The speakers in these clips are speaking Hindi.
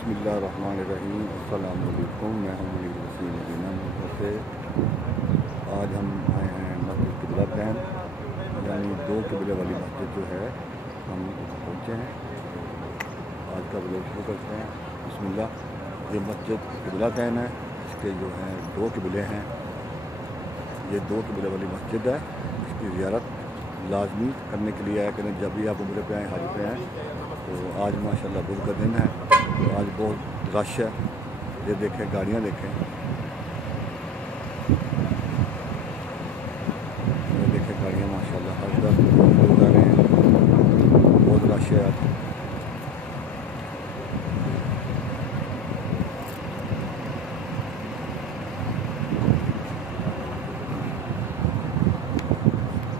बिस्मिल्लाहिर्रहमानिर्रहीम। अस्सलाम वालेकुम। मैं हूं मुनीर वसीम मदीना मक्का से। आज हम आए हैं मस्जिद क़िबला तैन, यानी दो क़िबले वाली मस्जिद जो है, हम पहुँचे हैं। आज का व्लॉग शुरू करते हैं। बिस्मिल्लाह। ये मस्जिद क़िबला तैन है। इसके जो हैं दो क़िबले हैं। ये दो क़िबले वाली मस्जिद है। इसकी ज़ियारत लाजमी करने के लिए आया करें जब भी आप उम्रे पे आएँ, हज पे आएँ। तो आज माशाल्लाह बुध का दिन है, तो आज बहुत रश है। ये देखें, गाड़ियाँ देखें, ये देखें गाड़ियाँ माशाल्लाह हर तरफ लोग आ रहे हैं, बहुत रश है आज।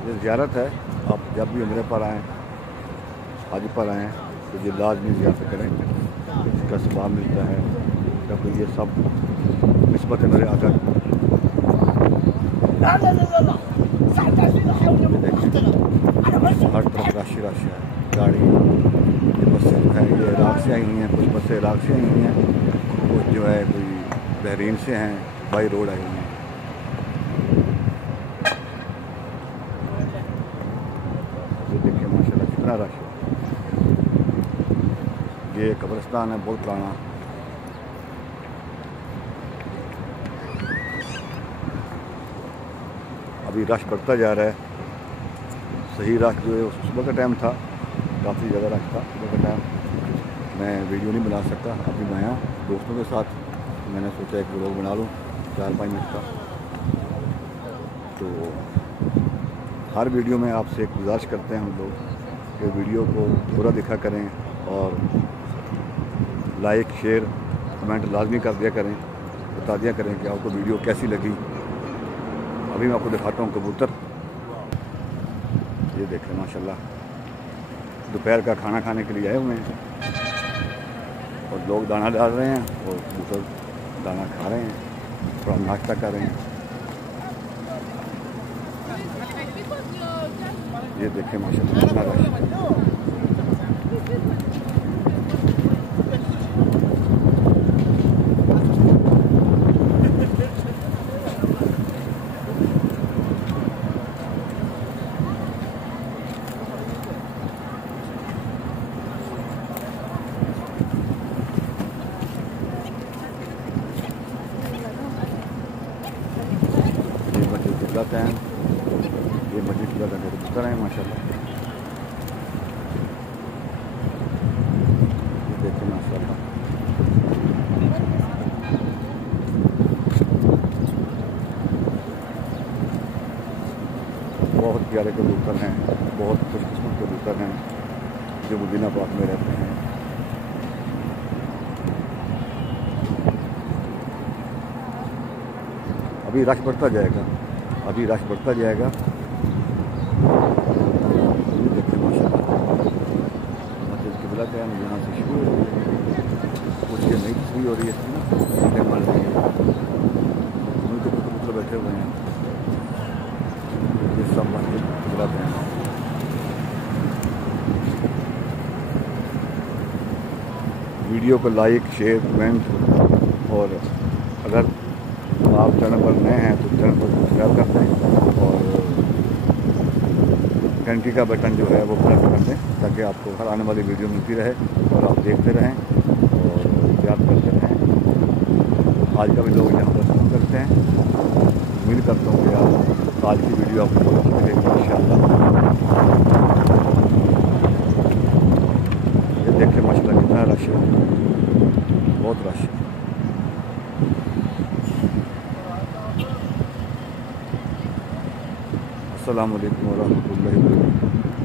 ये ज़ियारत है, आप जब भी उम्रे पर आएँ, हज पर आएँ, तो ये लाजमी ज़ियारत करें। इसका सवाब मिलता है, क्योंकि ये सब निस्बत मेरे आका हर तरफ राशि है गाड़ी। ये बसें जो है ये इराक़ से आई हुई हैं, कुछ बसें इराक़ से आई हुई हैं, कुछ जो है कोई बहरीन से हैं, बाई रोड आई हुई हैं। ये देखिए माशाल्लाह कितना रश है। ये कब्रिस्तान है बहुत पुराना। अभी रश बढ़ता जा रहा है। सही रश जो है सुबह का टाइम था, काफ़ी ज़्यादा रश था सुबह का टाइम। मैं वीडियो नहीं बना सकता, अभी मैं आया दोस्तों के साथ, मैंने सोचा एक व्लॉग बना लूँ 4-5 मिनट का। तो हर वीडियो में आपसे एक गुजारिश करते हैं हम लोग कि वीडियो को पूरा देखा करें और लाइक शेयर कमेंट लाजमी कर दिया करें, बता दिया करें कि आपको वीडियो कैसी लगी। अभी मैं आपको दिखाता हूँ कबूतर। ये देखें माशाल्लाह, दोपहर का खाना खाने के लिए आए हुए हैं और लोग दाना डाल रहे हैं और कबूतर दाना खा रहे हैं, थोड़ा नाश्ता कर रहे हैं। ये देखें माशाल्लाह कितना रश। क़िबला तैन, ये मस्जिद क़िबला तैन के कबूतर हैं माशाल्लाह। ये देखें माशाल्लाह, बहुत प्यारे कबूतर हैं, बहुत खुशकिस्मत कबूतर हैं जो मदीना पाक में रहते हैं। अभी रश बढ़ता जाएगा, अभी रश बढ़ता जाएगा। देखिए माशाल्लाह मस्जिद क़िबला तैन यहाँ से शुरू हो रही है, कुछ ये नई तस्वीर हो रही है इसकी ना, मान रही है उनके कबूतर बैठे हुए हैं। ये सब मस्जिद क़िबला तैन। वीडियो को लाइक शेयर कमेंट, और अगर आप चैनल पर नए हैं तो चैनल को सब्सक्राइब कर दें और घंटी का बटन जो है वो प्रेस कर दें, ताकि आपको हर आने वाली वीडियो मिलती रहे और आप देखते रहें और याद करते रहें। आज का भी लोग यहाँ पर शुरू करते हैं। उम्मीद करता हूँ कि आप आज की वीडियो आपको बहुत अच्छी लगेगी इंशाअल्लाह। ये देखिए माशाल्लाह कितना रश है, बहुत रश है। अस्सलामु अलैकुम व रहमतुल्लाहि व बरकातुहू।